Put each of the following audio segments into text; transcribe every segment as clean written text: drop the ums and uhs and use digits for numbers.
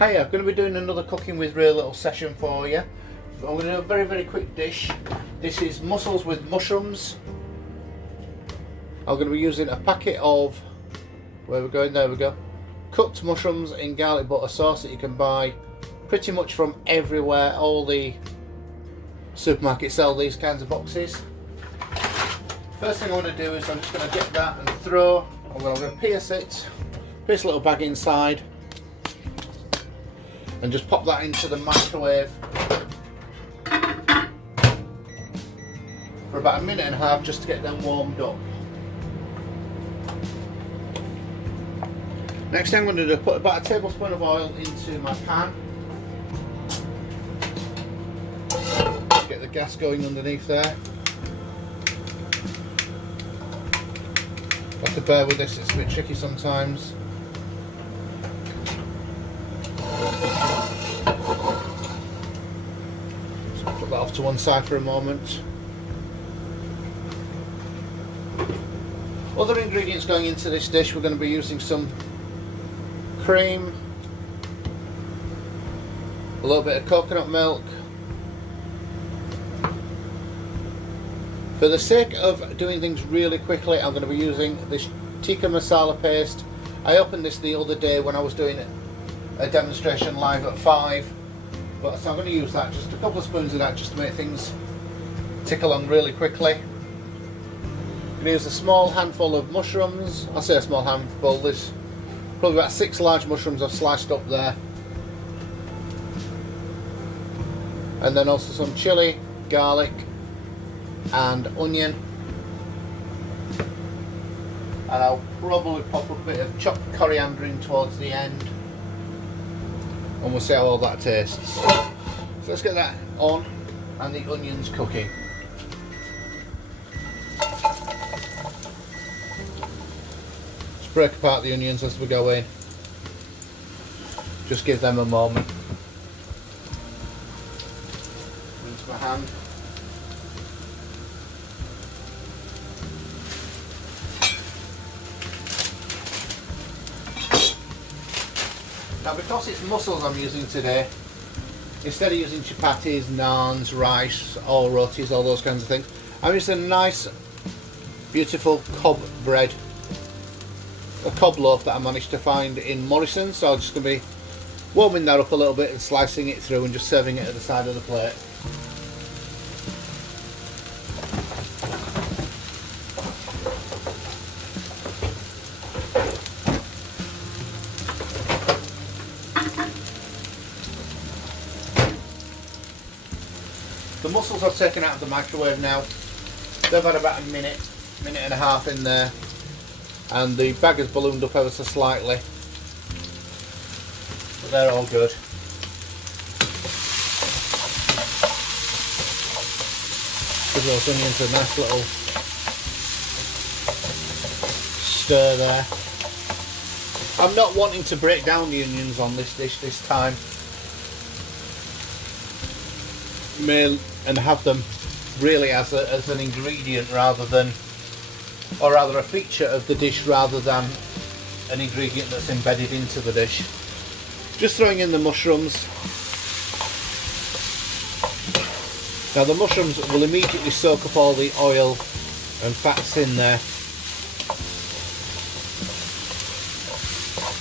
Hi, I'm going to be doing another cooking with Ray little session for you. I'm going to do a very quick dish. This is mussels with mushrooms. I'm going to be using a packet of, where we're going, there we go, cooked mushrooms in garlic butter sauce that you can buy pretty much from everywhere. All the supermarkets sell these kinds of boxes. First thing I want to do is I'm just going to get that and throw, I'm going to pierce it, pierce a little bag inside, and just pop that into the microwave for about a minute and a half just to get them warmed up. Next thing I'm going to do is put about a tablespoon of oil into my pan. Get the gas going underneath there. Have to bear with this, it's a bit tricky sometimes. Just put that off to one side for a moment. Other ingredients going into this dish, we're going to be using some cream, a little bit of coconut milk. For the sake of doing things really quickly, I'm going to be using this tikka masala paste. I opened this the other day when I was doing a demonstration live at 5, but so I'm going to use that, just a couple of spoons of that, just to make things tick along really quickly. I'm going to use a small handful of mushrooms. I say a small handful, there's probably about 6 large mushrooms I've sliced up there. And then also some chilli, garlic and onion. And I'll probably pop a bit of chopped coriander in towards the end. And we'll see how all that tastes. So let's get that on and the onions cooking. Just break apart the onions as we go in. Just give them a moment. Into my hand. Now, because it's mussels I'm using today, instead of using chapatis, naans, rice, or rotis, all those kinds of things, I'm using a nice, beautiful cob bread, a cob loaf that I managed to find in Morrison's. So I'm just going to be warming that up a little bit and slicing it through and just serving it at the side of the plate. The mussels I've taken out of the microwave now. They've had about a minute and a half in there, and the bag has ballooned up ever so slightly, but they're all good. Give those onions a nice little stir there. I'm not wanting to break down the onions on this dish this time. And have them really as an ingredient rather than, or rather a feature of the dish rather than an ingredient that's embedded into the dish. Just throwing in the mushrooms. Now the mushrooms will immediately soak up all the oil and fats in there.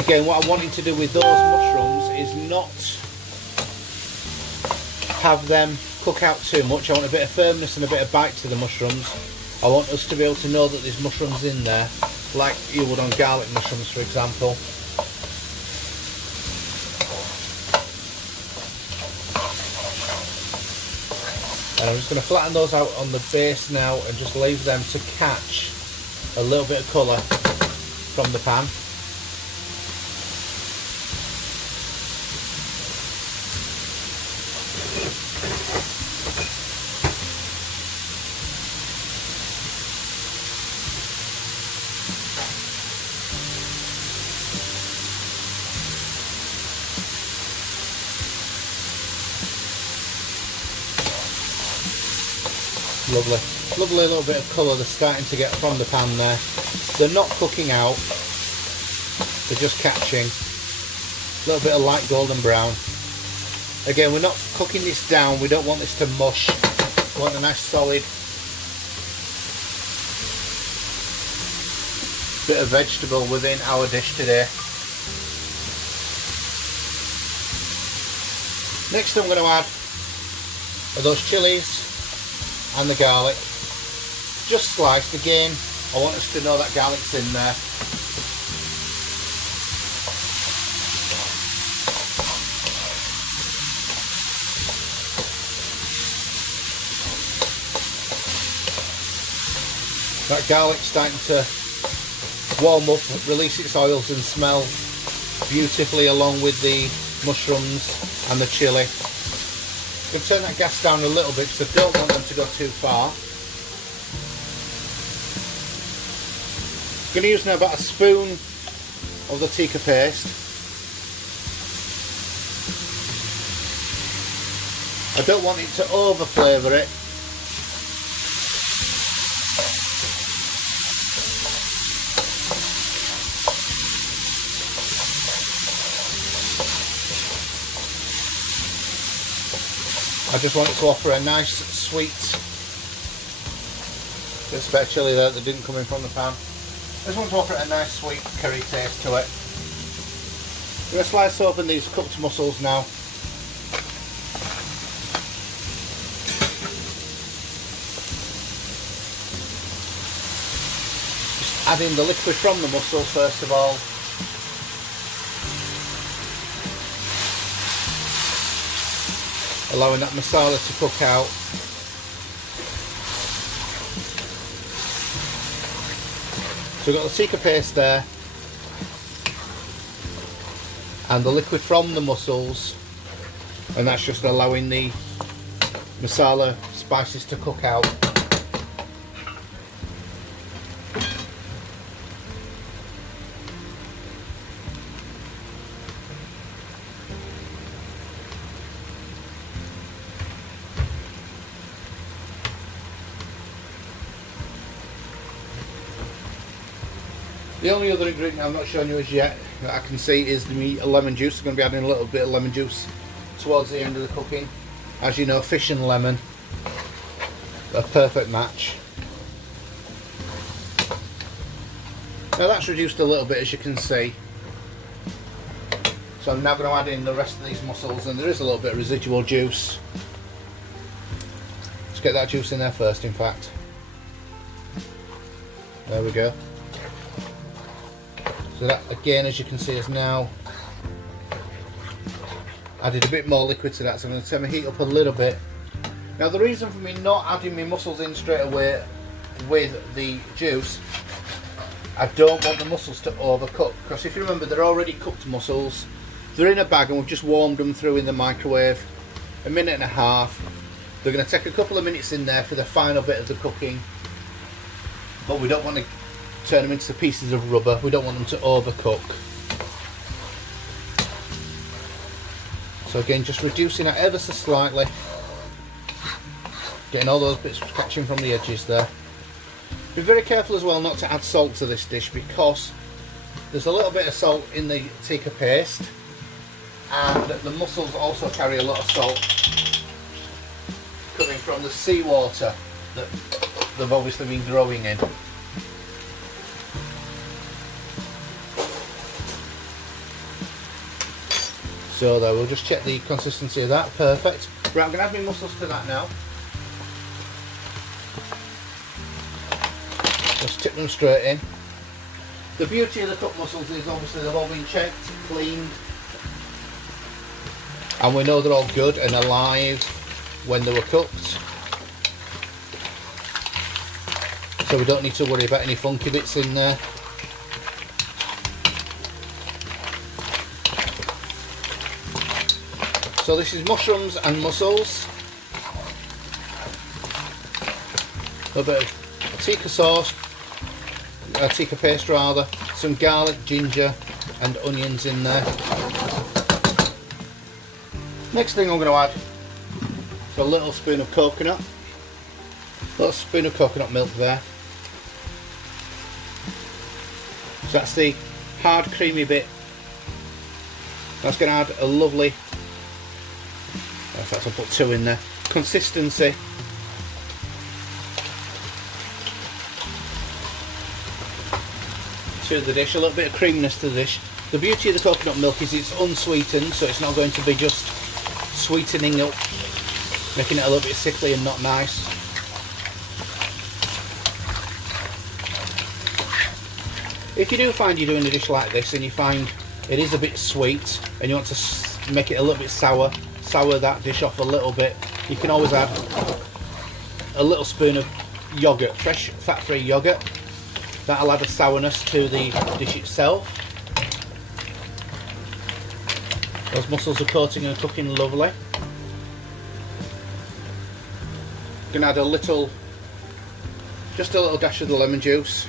Again, what I'm wanting to do with those mushrooms is not have them cook out too much. I want a bit of firmness and a bit of bite to the mushrooms. I want us to be able to know that there's mushrooms in there, like you would on garlic mushrooms, for example. And I'm just going to flatten those out on the base now and just leave them to catch a little bit of colour from the pan. Lovely, lovely little bit of colour they're starting to get from the pan there. They're not cooking out, they're just catching. A little bit of light golden brown. Again, we're not cooking this down, we don't want this to mush. We want a nice solid bit of vegetable within our dish today. Next I'm going to add are those chilies and the garlic. Just sliced. Again, I want us to know that garlic's in there. That garlic's starting to warm up, release its oils and smell beautifully along with the mushrooms and the chilli. I'm going to turn that gas down a little bit because I don't want them to go too far. I'm going to use now about a spoon of the tikka paste. I don't want it to over flavour it. I just want it to offer a nice sweet, there's a bit of chilli there that didn't come in from the pan. I just want to offer it a nice sweet curry taste to it. I'm going to slice open these cooked mussels now. Just adding the liquid from the mussels first of all. Allowing that masala to cook out. So we've got the tikka paste there and the liquid from the mussels, and that's just allowing the masala spices to cook out. The only other ingredient I'm not showing you as yet that I can see is the lemon juice. I'm going to be adding a little bit of lemon juice towards the end of the cooking. As you know, fish and lemon, a perfect match. Now that's reduced a little bit, as you can see. So I'm now going to add in the rest of these mussels, and there is a little bit of residual juice. Let's get that juice in there first, in fact. There we go. So that, again, as you can see, is now added a bit more liquid to that, so I'm going to turn my heat up a little bit. Now the reason for me not adding my mussels in straight away with the juice, I don't want the mussels to overcook, because if you remember, they're already cooked mussels. They're in a bag and we've just warmed them through in the microwave, a minute and a half. They're going to take a couple of minutes in there for the final bit of the cooking, but we don't want to turn them into pieces of rubber. We don't want them to overcook. So again, just reducing it ever so slightly, getting all those bits catching from the edges there. Be very careful as well not to add salt to this dish, because there's a little bit of salt in the tikka paste, and the mussels also carry a lot of salt coming from the seawater that they've obviously been growing in. So there, we'll just check the consistency of that. Perfect. Right, I'm going to add my mussels to that now. Just tip them straight in. The beauty of the cooked mussels is obviously they've all been checked, cleaned, and we know they're all good and alive when they were cooked. So we don't need to worry about any funky bits in there. So this is mushrooms and mussels, a little bit of tikka sauce, tikka paste rather, some garlic, ginger and onions in there. Next thing I'm going to add is a little spoon of coconut, milk there. So that's the hard creamy bit That's going to add a lovely, in fact I'll put 2 in there, consistency to the dish, a little bit of creaminess to the dish. The beauty of the coconut milk is it's unsweetened, so it's not going to be just sweetening up, making it a little bit sickly and not nice. If you do find you're doing a dish like this and you find it is a bit sweet and you want to make it a little bit sour that dish off a little bit, you can always add a little spoon of yogurt, fresh fat-free yogurt. That'll add a sourness to the dish itself. Those mussels are coating and cooking lovely. You can add a little, just a little dash of the lemon juice.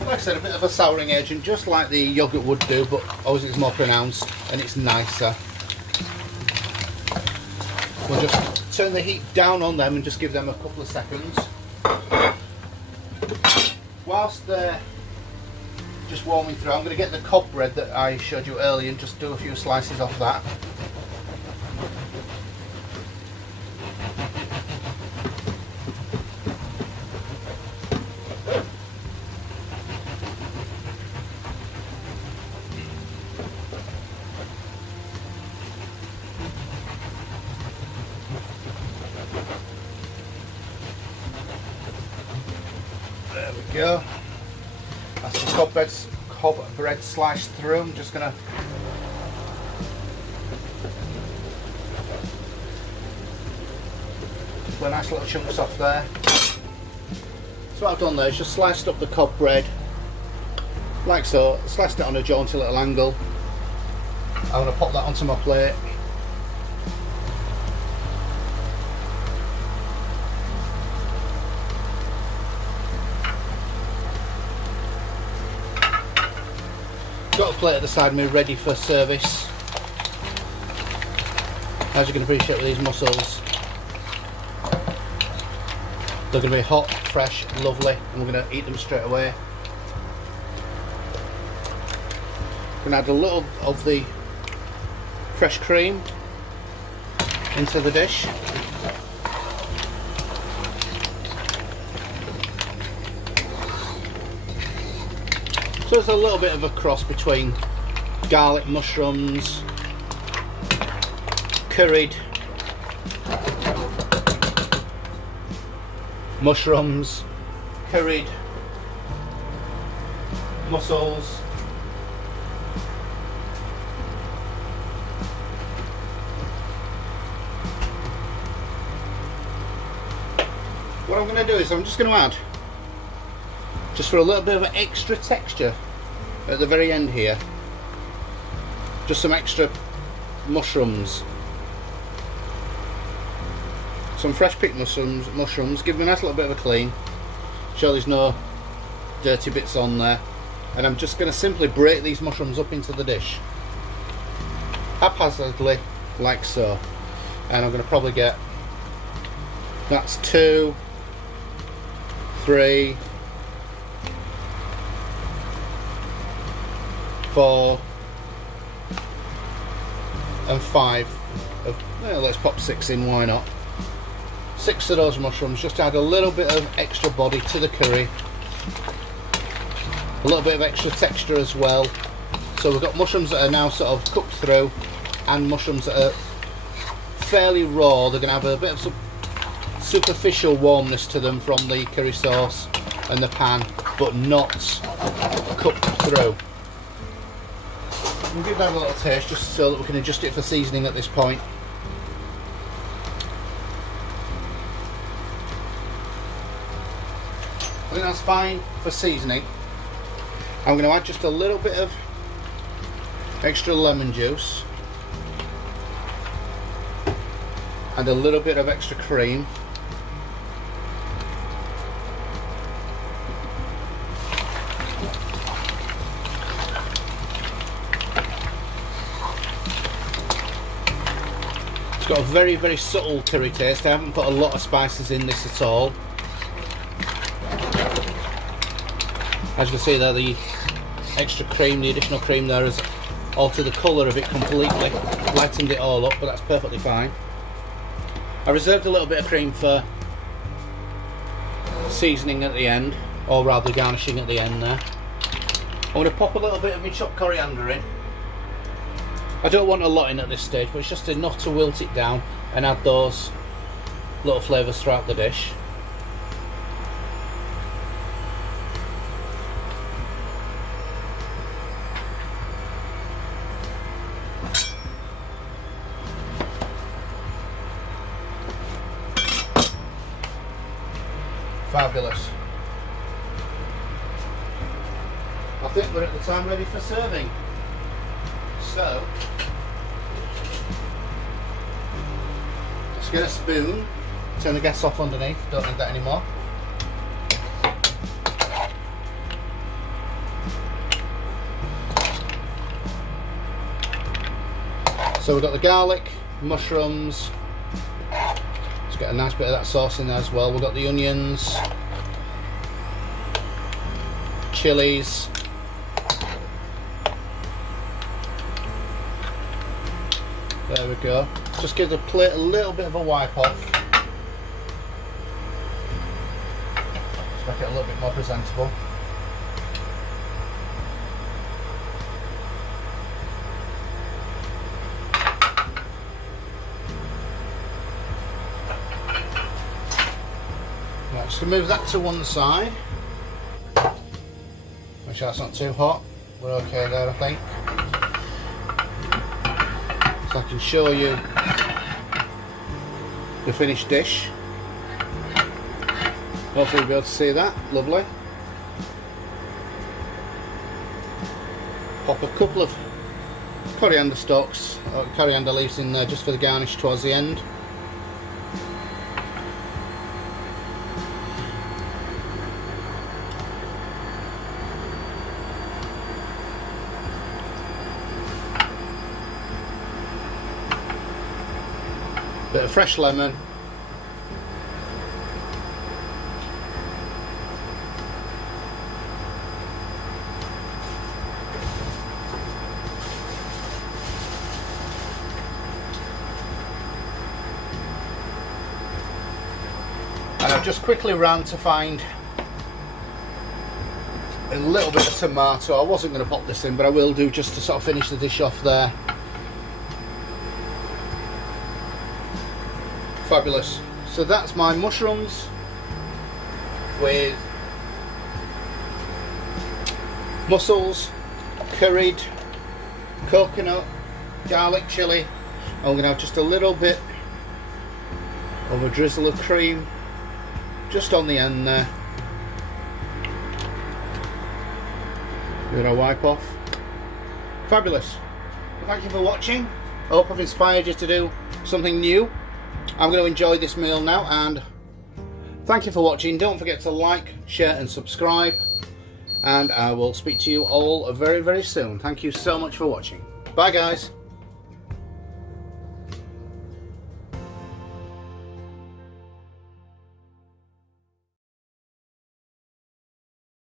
Like I said, a bit of a souring agent, just like the yogurt would do, but obviously it's more pronounced and it's nicer. We'll just turn the heat down on them and just give them a couple of seconds. Whilst they're just warming through, I'm going to get the cob bread that I showed you earlier and just do a few slices off that. There we go. That's the cob bread sliced through. I'm just going to put nice little chunks off there. So what I've done there is just sliced up the cob bread like so, sliced it on a jaunty little angle. I'm going to pop that onto my plate. Got a plate at the side of me ready for service. As you can appreciate with these mussels, they're going to be hot, fresh, lovely, and we're going to eat them straight away. We're going to add a little of the fresh cream into the dish. So it's a little bit of a cross between garlic mushrooms, curried mushrooms, curried mussels, what I'm going to do is I'm just going to add, just for a little bit of extra texture at the very end here, just some extra mushrooms, some fresh picked mushrooms, give them a nice little bit of a clean, show there's no dirty bits on there, and I'm just going to simply break these mushrooms up into the dish haphazardly like so, and I'm going to probably get, that's 2, 3, 4 and 5 well, let's pop 6 in, why not? 6 of those mushrooms, just add a little bit of extra body to the curry, a little bit of extra texture as well. So we've got mushrooms that are now sort of cooked through and mushrooms that are fairly raw. They're going to have a bit of some superficial warmness to them from the curry sauce and the pan, but not cooked through. We'll give that a little taste just so that we can adjust it for seasoning at this point. I think that's fine for seasoning. I'm going to add just a little bit of extra lemon juice and a little bit of extra cream. It's got a very, very subtle curry taste. I haven't put a lot of spices in this at all. I As you can see there, the extra cream, the additional cream there has altered the colour of it completely, lightened it all up, but that's perfectly fine. I reserved a little bit of cream for seasoning at the end, or rather garnishing at the end there. I'm going to pop a little bit of my chopped coriander in. I don't want a lot in at this stage, but it's just enough to wilt it down and add those little flavours throughout the dish. Fabulous. I think we're at the time ready for serving. So, let's get a spoon, turn the gas off underneath, don't need that anymore. So we've got the garlic, mushrooms, let's get a nice bit of that sauce in there as well. We've got the onions, chilies, there we go. Just give the plate a little bit of a wipe off. Just make it a little bit more presentable. Right, just move that to one side. Make sure that's not too hot. We're okay there, I think. So I can show you the finished dish. Hopefully you'll be able to see that. Lovely. Pop a couple of coriander stalks, or coriander leaves in there just for the garnish towards the end. Bit of fresh lemon. And I've just quickly ran to find a little bit of tomato. I wasn't going to pop this in, but I will do just to sort of finish the dish off there. Fabulous. So that's my mushrooms with mussels, curried, coconut, garlic, chilli. I'm going to have just a little bit of a drizzle of cream just on the end there. Give it a wipe off. Fabulous. Well, thank you for watching. I hope I've inspired you to do something new. I'm going to enjoy this meal now, and thank you for watching. Don't forget to like, share and subscribe, and I will speak to you all very, very soon. Thank you so much for watching. Bye guys.